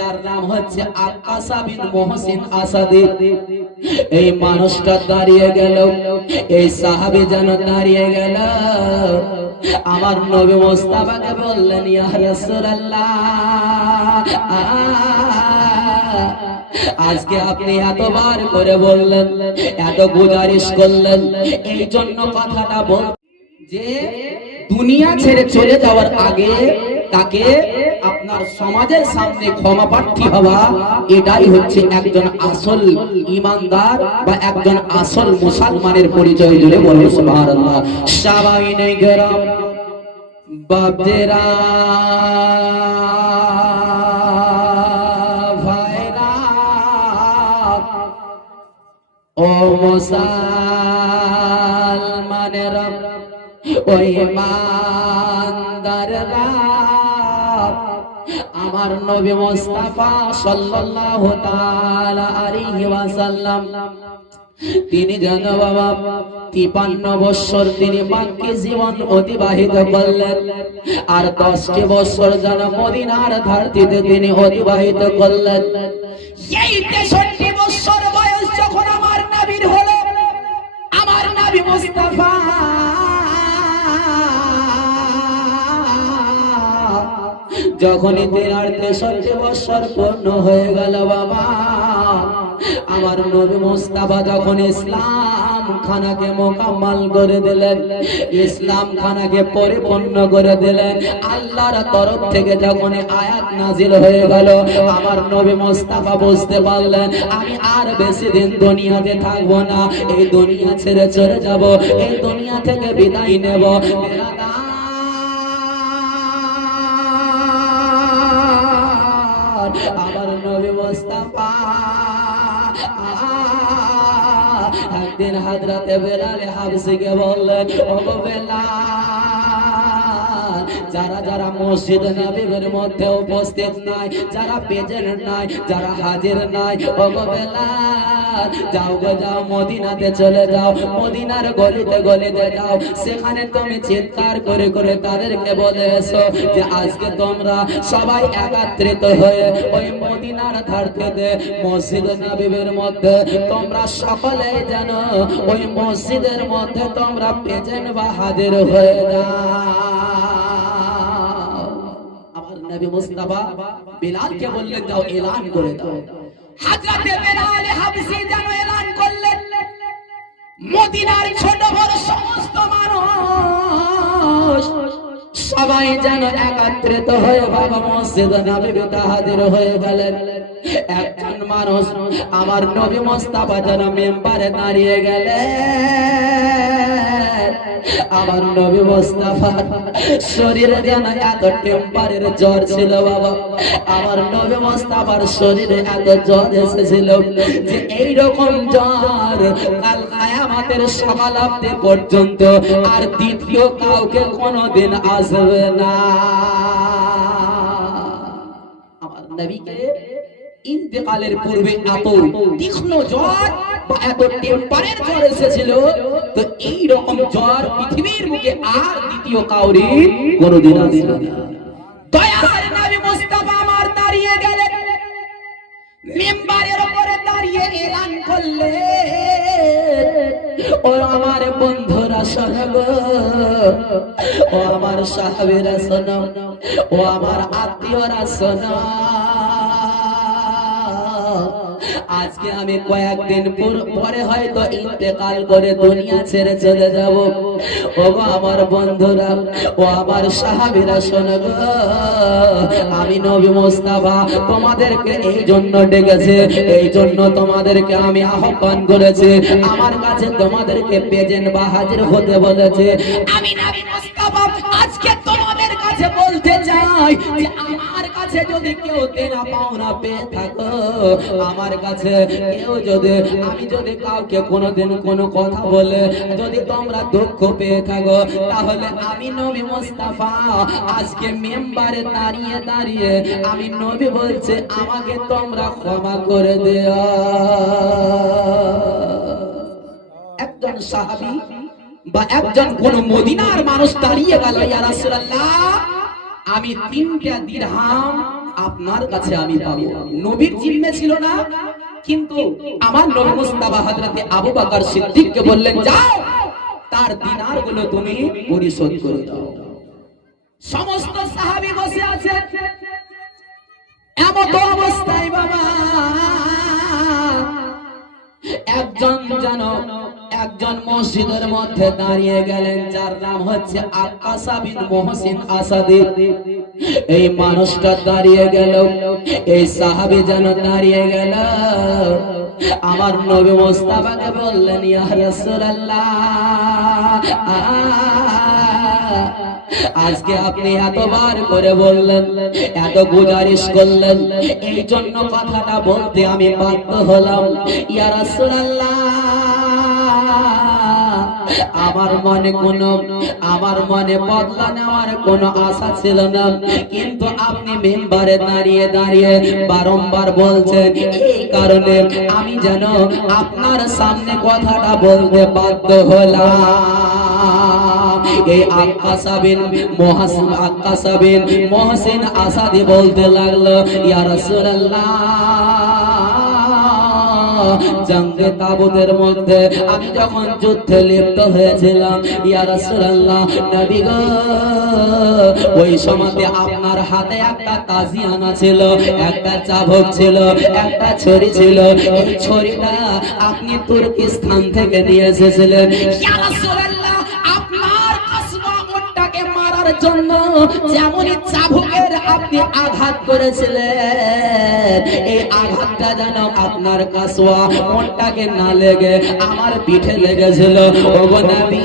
যার নাম হচ্ছে আকাশা বিন মহসিন আসাদি। এই মানুষটা দাঁড়িয়ে গেল, এই সাহাবি যেন দাঁড়িয়ে গেল। আমার নবী মোস্তাফাকে বললেন, ইয়া রাসূলুল্লাহ। আজকে আপনি এতবার করে বললেন, এত গুজারিশ করলেন, এই জন্য কথাটা বল যে দুনিয়া ছেড়ে চলে যাওয়ার আগে তাকে আপনার সমাজের সামনে ক্ষমা প্রার্থী হওয়া, এটাই হচ্ছে একজন আসল ইমানদার বা একজন আসল মুসলমানের পরিচয় জুড়ে বলব সুবহানাল্লাহ। সাবাইনে গেরাম, বাপজেরা, ভাইরা, ও মুসলমানেরা আমার নবী মুস্তাফা সাল্লাল্লাহু তাআলা আলাইহি ওয়াসাল্লাম, তিনি যেন বাবা তিপান্ন বৎসর তিনি বাক্যে জীবন অতিবাহিত করলেন আর দশটি বৎসর যেন মদিনার ধারতিতে তিনি অতিবাহিত করলেন। এই তেষট্টি বৎসর বয়স যখন আমার নাবির হলো, আমার নাবি মুস্তাফা যখনই তেনার তেষট্টি বৎসর পূর্ণ হয়ে গেল বাবা, আমার নবী মুস্তাফা যখন ইসলাম খানাকে মোকাম্মল করে দিলেন ইসলাম খানাকে পরিপূর্ণ করে দিলেন, আল্লাহর তরফ থেকে যখন আয়াত নাজিল হয়ে গেল, আমার নবী মুস্তাফা বুঝতে পারলেন, আমি আর বেশি দিন দুনিয়াতে থাকব না, এই দুনিয়া ছেড়ে চলে যাব, এই দুনিয়া থেকে বিদায় নেব। একদিন হাজরাতে বেলালে হাবসিকে বললেন ও বেলাল যারা যারা মসজিদ নবীর মধ্যে উপস্থিত নাই, যারা প্রেজেন্ট নাই, যারা হাজির নাই বেলাল, যাও গো, যাও মদিনাতে চলে যাও, মদিনার গলিতে গলিতে যাও, সেখানে তুমি চিৎকার করে করে তাদেরকে বলে এসো যে আজকে তোমরা সবাই একত্রিত হয়ে ওই মদিনার ধার থেকে মসজিদ নবীর মধ্যে তোমরা সকলে যেন ওই মসজিদের মধ্যে তোমরা প্রেজেন্ট বা হাজির হয়ে যাও। নবী মুস্তাফা বিলালকে বললেন যাও এলান করে দাও। হাজরাতে বেলাল হাবসি যেন এলান করলেন। মদিনার ছোট বড় সমস্ত মানুষ সবাই যেন একত্রিত হয়ে বাবা মসজিদ নবীতে হাজির হয়ে গেলেন। একজন মানুষ আমার নবী মোস্তাফা যেন মেম্বারে দাঁড়িয়ে গেলেন। আমার নবী মোস্তাফা, শরীরে যেন এত টেম্পারের জ্বর ছিল বাবা, আমার নবী মোস্তাফার শরীরে এত জ্বর এসেছিল যে এই রকম জ্বর কাল কায়ামাতের সকাল অব্দি পর্যন্ত আর দ্বিতীয় কাউকে কোনোদিন আসবে না। আমার নবীকে ইন্তেকালের পূর্বে এত তীক্ষ্ণ জ্বর বা এত টেম্পারের জ্বর এসেছিল, তো এই রকম জ্বর পৃথিবীর মুখে আর দ্বিতীয় কাউরি কোনোদিন না। আমার ও ও ও আত্মীয়রা শোনো। আজকে আমি কয়েকদিন পুর- হয়তো ইন্তেকাল করে দুনিয়া ছেড়ে চলে যাব। ও আমার বন্ধুরা, ও আমার সাহাবীরা, শোনো গো। আমি নবী মোস্তাফা, তোমাদেরকে এই জন্য ডেকেছে, এই জন্য তোমাদেরকে আমি আহ্বান করেছি। আমার কাছে তোমাদেরকে প্রেজেন্ট বা হাজির হতে বলেছে। আমি নবী মোস্তাফা, আজকে তোমাদের কাছে বলতে চাই যে আমার কাছে যদি কেউ দেনা পাওনা পেয়ে থাকো, আমার কাছে কেউ যদি, আমি যদি কাউকে কোনোদিন কোনো কথা বলে যদি তোমরা দুঃখ পেয়ে থাকো, তাহলে আমি নবী মোস্তাফা, আজকে মেম্বারে দাঁড়িয়ে দাঁড়িয়ে আমি নবী বলছে, আমাকে তোমরা ক্ষমা করে দেয়া একজন সাহাবী বা একজন কোন মদিনার মানুষ দাঁড়িয়ে গেল, ইয়া রাসূলুল্লাহ আমি তিনটা দিরহাম আপনার কাছে আমি পাবো। নবীর জিম্মে ছিল না, কিন্তু আমার নবী মুস্তাফা হযরতে আবু বকর সিদ্দিককে বললেন, যাও, তার দিনারগুলো তুমি পরিশোধ করে দাও। সমস্ত সাহাবী বসে আছে। এমন অবস্থায় বাবা, একজন যেন একজন মসজিদের মধ্যে দাঁড়িয়ে গেলেন, যার নাম হচ্ছে আকাশা আসাদি। এই মানুষটা দাঁড়িয়ে গেল, এই সাহাবি যেন দাঁড়িয়ে গেল। আমার নবী মোস্তাফাকে বললেন আজকে আপনি এতবার করে বললেন, এত গুজারিশ করলেন এই জন্য কথাটা বলতে আমি বাধ্য হলাম। ইয়া আমার মনে কোনো, আমার মনে বদলা নেওয়ার কোনো আশা ছিল না। কিন্তু আপনি মেম্বারে দাঁড়িয়ে দাঁড়িয়ে বারংবার বলছেন, এই কারণে আমি যেন আপনার সামনে কথাটা বলতে বাধ্য হলাম। আকাশাবিন মহাসিন আসাদি বলতে লাগল, ইয়া রাসূলুল্লাহ। জঙ্গে তাবুতের মধ্যে। আমি যখন যুদ্ধে লিপ্ত হয়েছিলাম, ইয়া রাসূলুল্লাহ, নবী গো, ওই সময়তে আপনার হাতে একটা তাজিয়ানা ছিল, একটা চাবুক ছিল, একটা ছড়ি ছিল। এই ছড়িটা আপনি তুর্কিস্তান থেকে নিয়ে এসেছিলেন। ইয়া রাসূলুল্লাহ মারার জন্য যেমনই চাবুকের আপনি আঘাত করেছিলেন, এই আঘাতটা যেন আপনার কাসোয়া মনটাকে না লেগে, আমার পিঠে লেগেছিল। ওগো নবী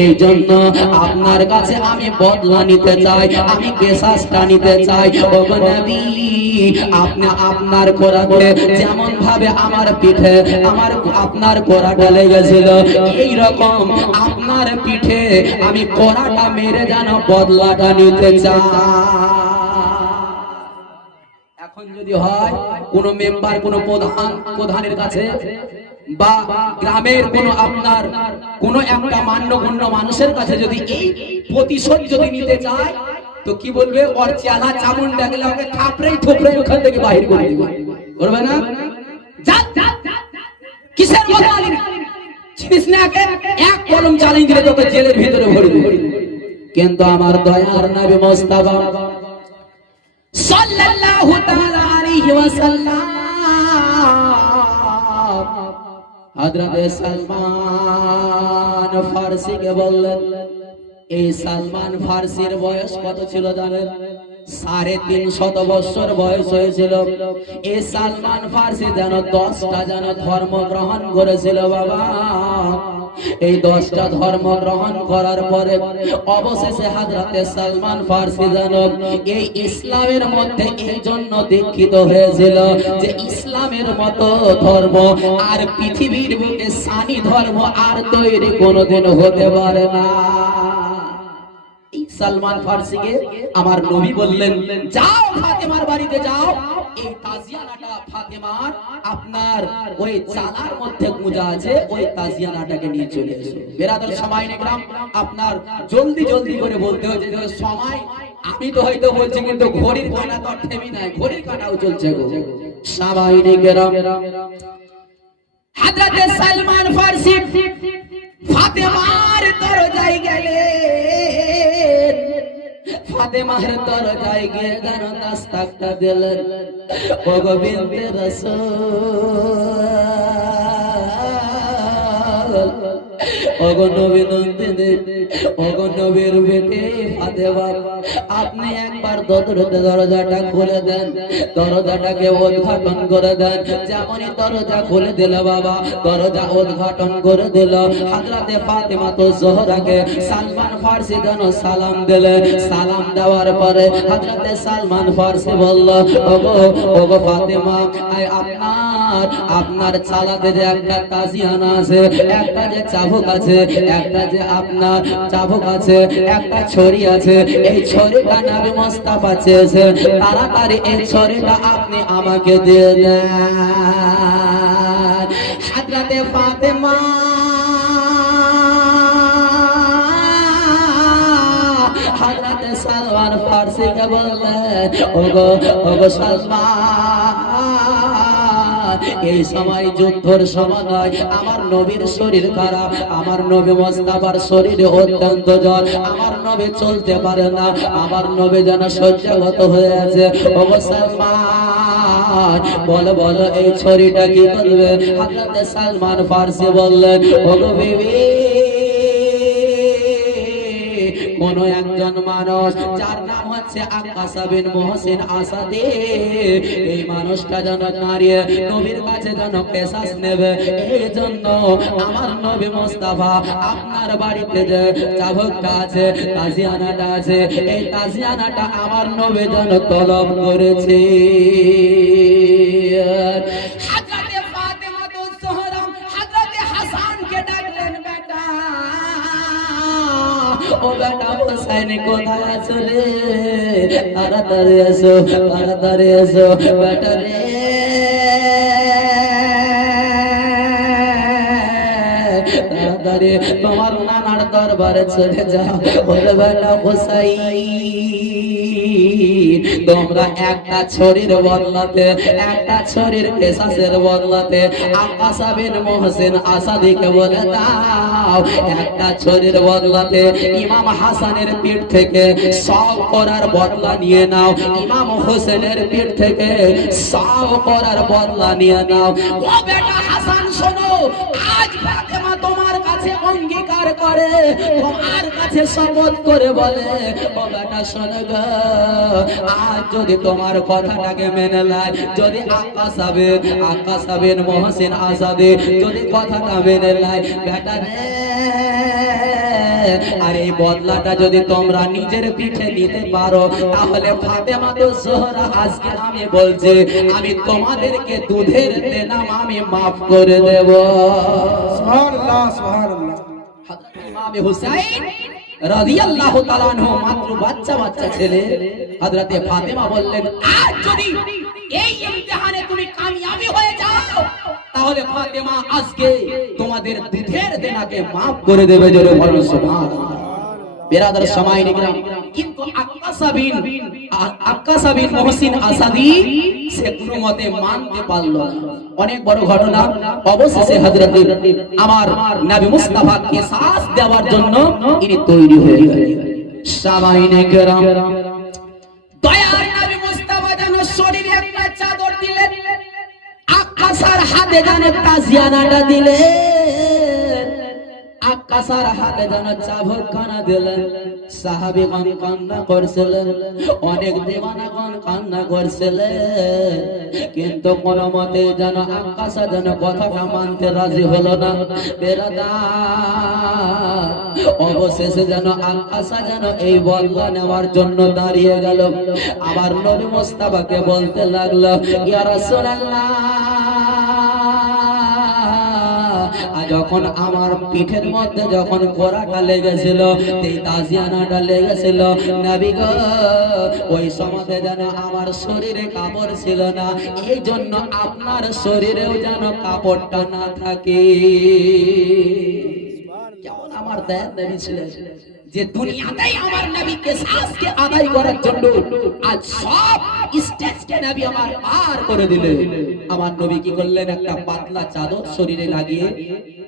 এই জন্য আপনার কাছে আমি বদলা নিতে চাই, আমি কেসাসটা নিতে চাই? নবী, আপনি আপনার কোরআনে যেমন ভাবে আমার পিঠে, আমার আপনার কোরাটা লেগেছিল এই রকম আপনার পিঠে আমি কোরাটা মেরে যেন বদলাটা নিতে চাই। এখন যদি হয়, কোন মেম্বার, কোন প্রধান, প্রধানের কাছে বা গ্রামের কোন আপনার কোন একটা মান্যগণ্য মানুষের কাছে যদি এই প্রতিশোধ যদি নিতে চায়, তো কি বলবে? ওর চেলা চামুন ডাকলে ওকে থাপড়েই ঠোকরেই ওখান থেকে বাহির করে দিবে। করবে না? কিসের বদমালি চিনিস না এক? কলম চালিয়ে দিলে তোকে জেলের ভিতরে ভরে দিবে। কিন্তু আমার দয়ার নবী মোস্তাফা সাল্লাল্লাহু তাআলা আলাইহি ওয়াসাল্লাম হযরত সালমান ফারসিকে বললেন এই সালমান ফারসির বয়স কত ছিল জানেন? সাড়ে তিন শত বছর বয়স হয়েছিল। এই সালমান ফারসি যেন দশটা যেন ধর্ম গ্রহণ করেছিল বাবা। এই দশটা ধর্ম গ্রহণ করার পরে অবশেষে হাজরাতে সালমান ফার্সি যেন এই ইসলামের মধ্যে এই জন্য দীক্ষিত হয়েছিল যে ইসলামের মতো ধর্ম আর পৃথিবীর বুকে সানি ধর্ম আর তৈরি কোনোদিন হতে পারে না। সালমান ফারসিকে আমার নবী বললেন, যাও ফাতেমার বাড়িতে যাও। এই তাজিয়ানাটা ফাতেমার, আপনার ওই চালার মধ্যে গুঁজা আছে, ওই তাজিয়ানাটাকে নিয়ে চলে এসো। বেরাদল সময় নিলাম আপনার জলদি জলদি করে বলতে হচ্ছে যে, সময়, আমি তো হয়তো বলছি, কিন্তু ঘড়ির কাঁটা তো থেমি নাই, ঘড়ির কাঁটাও চলছে গো। সবাই নিকেরাম, হাজরতে সালমান ফারসি, ফাতেমার দরজায় গেলেন ফাতেমার তরকায় গিয়ে যেন দাস্তাকটা দিলেন। ও গোবিন্দ অগণবিনন্দিনী আপনি একবার দরজাটা খুলে দেন। দরজাটাকে উদ্ঘাটন করে দেন। যেমনই দরজা খুলে দিল বাবা, দরজা উদ্ঘাটন করে দিল। হাজরাতে ফাতেমা তো জোহরাকে সালমান ফারসি যেন সালাম দিলেন সালাম দেওয়ার পরে হাজরাতে সালমান ফার্সি বলল, ওগো ওগো ফাতেমা আই আপনার আপনার চালাতে যে একটা কাজিয়ানা আছে, একটা যে চাবুক আছে একটা যে আপনার চাবুক আছে, একটা ছড়ি আছে, এই ছড়িটা নাবি মোস্তাফা চেয়েছে তাড়াতাড়ি এই ছড়িটা আপনি আমাকে দিয়ে দেন। হাজরাতে ফাতেমা হাজরাতে ফার্সিকে বললেন, ওগো ওগো সালমান এই সময় যুদ্ধর সময় আমার নবীর শরীর খারাপ। আমার নবী মোস্তাফার শরীরে অত্যন্ত জ্বর। আমার নবী চলতে পারে না। আমার নবী যেন শয্যাগত হয়ে আছে। ওগো সালমান বলো বলো, এই ছড়িটা কি করবে হাজরাতে সালমান ফার্সি বললেন ওগো বিবি, কোন একজন মানুষ যার হচ্ছে আকাশা মোহসিন আসাদে। এই মানুষটা যেন দাঁড়িয়ে নবীর কাছে যেন পেশাস নেবে। এই জন্য আমার নবী মোস্তাফা আপনার বাড়িতে যে চাবকটা আছে, তাজিয়ানাটা আছে, এই তাজিয়ানাটা আমার নবী যেন তলব করেছে। হোসেন কোথায় আছো রে? তাড়াতাড়ি এসো, তাড়াতাড়ি আসো বেটা রে। তাড়াতাড়ি, তোমার নানার দরবারে চলে যাও। ওরে বেলা হোসাই তোমরা একটা ছড়ির বদলাতে, একটা ছড়ির পেশাসের বদলাতে আকাশা বিন মোহসিন আসাদিকে বলে দাও, একটা ছড়ির বদলাতে ইমাম হাসানের পিঠ থেকে সব করার বদলা নিয়ে নাও, ইমাম হোসেনের পিঠ থেকে সব করার বদলা নিয়ে নাও। বেটা হাসান, শোনো, আজ ফাতেমা তোমার কাছে অঙ্গীকার করে তোমার কাছে শপথ করে বলে, বাবাটা গো, আজ যদি তোমার কথাটাকে মেনে নেয়, যদি আকাশ আবেন আকাশ আবেন মহসিন আজাদে যদি কথাটা মেনে নেয়, বেটা রে আর এই বদলাটা যদি তোমরা নিজের পিঠে নিতে পারো তাহলে ফাতেমা তো জোহরা আজকে আমি বলছি আমি তোমাদেরকে দুধের দেনাম আমি মাফ করে দেব। সুবহানাল্লাহ সুবহানাল্লাহ। ইমামে হুসাইন রাদিয়াল্লাহু তাআলা মাত্র বাচ্চা বাচ্চা ছেলে হযরতে ফাতেমা বললেন আজ যদি এই ইমতিহানে তুমি কামিয়াবি হয়ে যাও। তাহলে ফাতেমা আজকে তোমাদের দুধের দেনাকে করে দেবে জোরে বলুন, সুবহানাল্লাহ। বেরাদার সময় কিন্তু আসাদি সে কোনো মতে মানতে পারল অনেক বড় ঘটনা। অবশেষে হযরত আমার নবী মুস্তাফাকে শ্বাস দেওয়ার জন্য ইনি তৈরি হয়ে গেলেন। কেরাম। দয়ার আকাশার হাতে জানে তাজিয়ানাটা দিলেন আকাশার হাতে যেন চাভর খানা দিলেন সাহাবিগণ কান্না করছিলেন, অনেক কান্না করছিলেন। কিন্তু কোন মতে যেন আকাশা যেন কথাটা মানতে রাজি হলো না। বেরাদা, অবশেষে যেন আকাশা যেন এই বদলা নেওয়ার জন্য দাঁড়িয়ে গেল। আবার নবী মোস্তাফাকে বলতে লাগল, ইয়া রাসূলুল্লাহ আর যখন আমার পিঠের মধ্যে যখন কোরাটা লেগেছিল এই তাজিয়ানাটা লেগেছিল। ওই সমাজে যেন আমার শরীরে কাপড় ছিল না এই জন্য আপনার শরীরেও যেন কাপড়টা না থাকে। কেমন আমার দেয় ছিলেন? যে দুনিয়াতেই আমার নবীকে শ্বাসকে আদায় করার জন্য আজ সব স্টেজকে নবী আমার পার করে দিলেন আমার নবী কি করলেন? একটা পাতলা চাদর শরীরে লাগিয়ে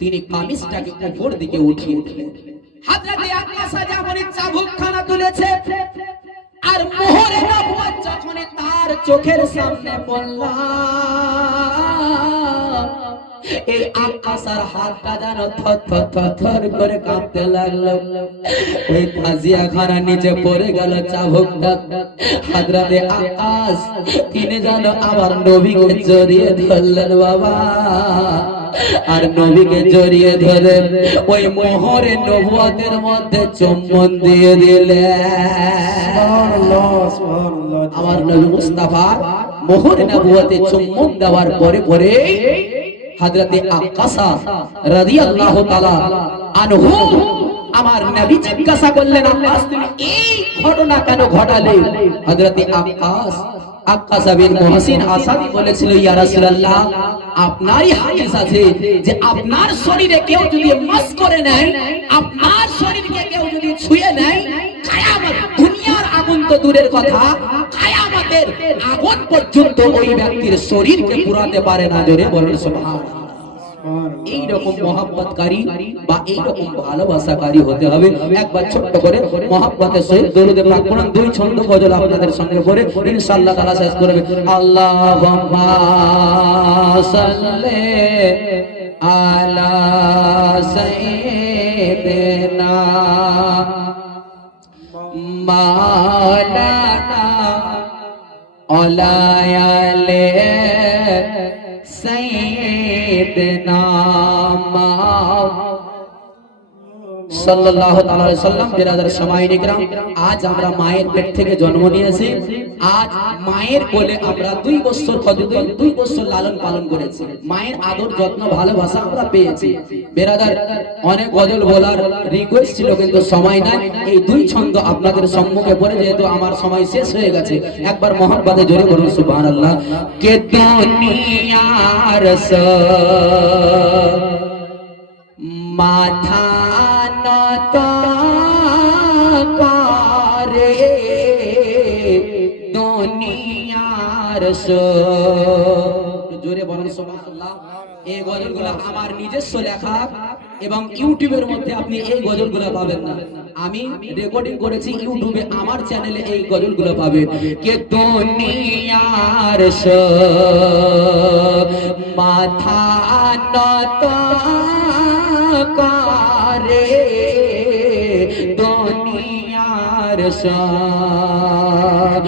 তিনি কামিজটাকে উপর দিকে উঠিয়ে দিলেন। হাজরাতে আকাশা যেমন চাবুকখানা তুলেছে, আর মোহরে নবুয়ত যখন তার চোখের সামনে বললাম এই হাতটা যেন থর থর করে কাঁপতে লাগল। ওই তাজিয়া খানা নিচে পড়ে গেল চাবুকটা। হাজরাতে আকাশ তিনি যেন আমার নবীকে জড়িয়ে ধরলেন বাবা। আর নবীকে জড়িয়ে ধরে ওই মোহরে নবুয়তের মধ্যে চুম্বন দিয়ে সুবহানাল্লাহ আমার নবী মুস্তাফা মোহর নবুয়তে চুম্বন দেওয়ার পরে পরে হযরতে আকাশা রাদিয়াল্লাহু তাআলা আনহু, আমার নবী জিজ্ঞাসা করলেন, আকাশ, তুমি এই ঘটনা কেন ঘটালে? হযরতে আকাশ আকাশ বিন মুহসিন আসাদি বলেছিল, ইয়া রাসূলুল্লাহ, আপনারই হাদিস আছে যে আপনার শরীরে কেউ যদি মাস করে নেয়, আপনার শরীরকে কেউ যদি ছুঁয়ে নেয়, কিয়ামত, দুনিয়ার আগুন তো দূরের কথা কায়ামতের আগত পর্যন্ত ওই ব্যক্তির শরীরকে পুরাতে পারে না জোরে বলেন সুবহানাল্লাহ। এই রকম মহাব্বতকারী বা এই রকম ভালোবাসাকারী হতে হবে। একবার ছোট্ট করে মহাব্বতের সহিত পাক কোরআন দুই ছন্দ গজল আপনাদের সঙ্গে পড়ে ইনশাআল্লাহ তাআলা শেষ করবে। আল্লাহুম্মা সাল্লি আলা ওলায়ালে সৈয়দনা সাল্লাল্লাহু আপনাদের সম্মুখে পড়ে, যেহেতু আমার সময় শেষ হয়ে গেছে। একবার মোহাম্মদে জোরে বলুন, সুবহানাল্লাহ। কে দুনিয়ার মাথা করে দুনিয়ার জোরে বলেন, সুবহানাল্লাহ। এই গজলগুলো আমার নিজস্ব লেখা এবং ইউটিউবের মধ্যে আপনি এই গজলগুলো পাবেন না। আমি রেকর্ডিং করেছি ইউটিউবে আমার চ্যানেলে এই গজলগুলো পাবে। কে দুনিয়ার মাথা নত করে দুনিয়ার সব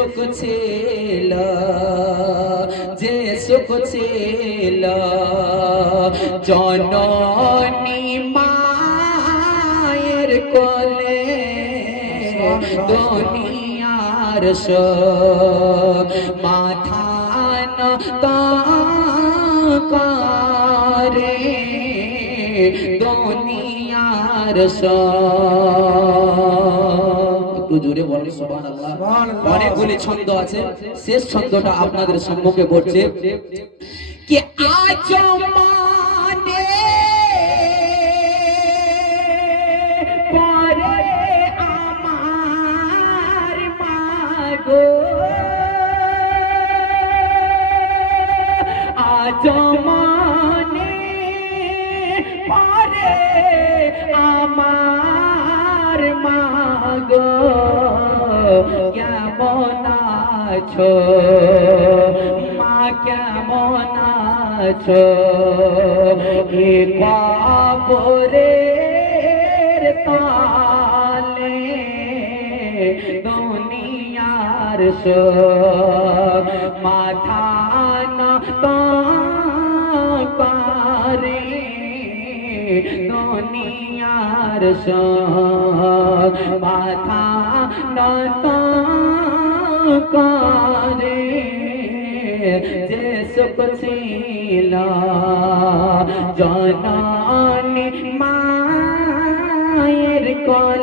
সুখ ছিল যে সুখ ছিল জননী মায়ের কোলে দুনিয়ার মাথা করে দুনিয়ার সব একটু জোরে বলেন সুবহানাল্লাহ সুবহানাল্লাহ। অনেকগুলি ছন্দ আছে শেষ ছন্দটা আপনাদের সম্মুখে পড়ছে কি আজ আছো? মা কেমন আছো? এ কবরের তালে দুনিয়ার সব মাথা নত করে দুনিয়ার সব মাথা নত করে যে সুখ ছিল জননী মায়ের কোলে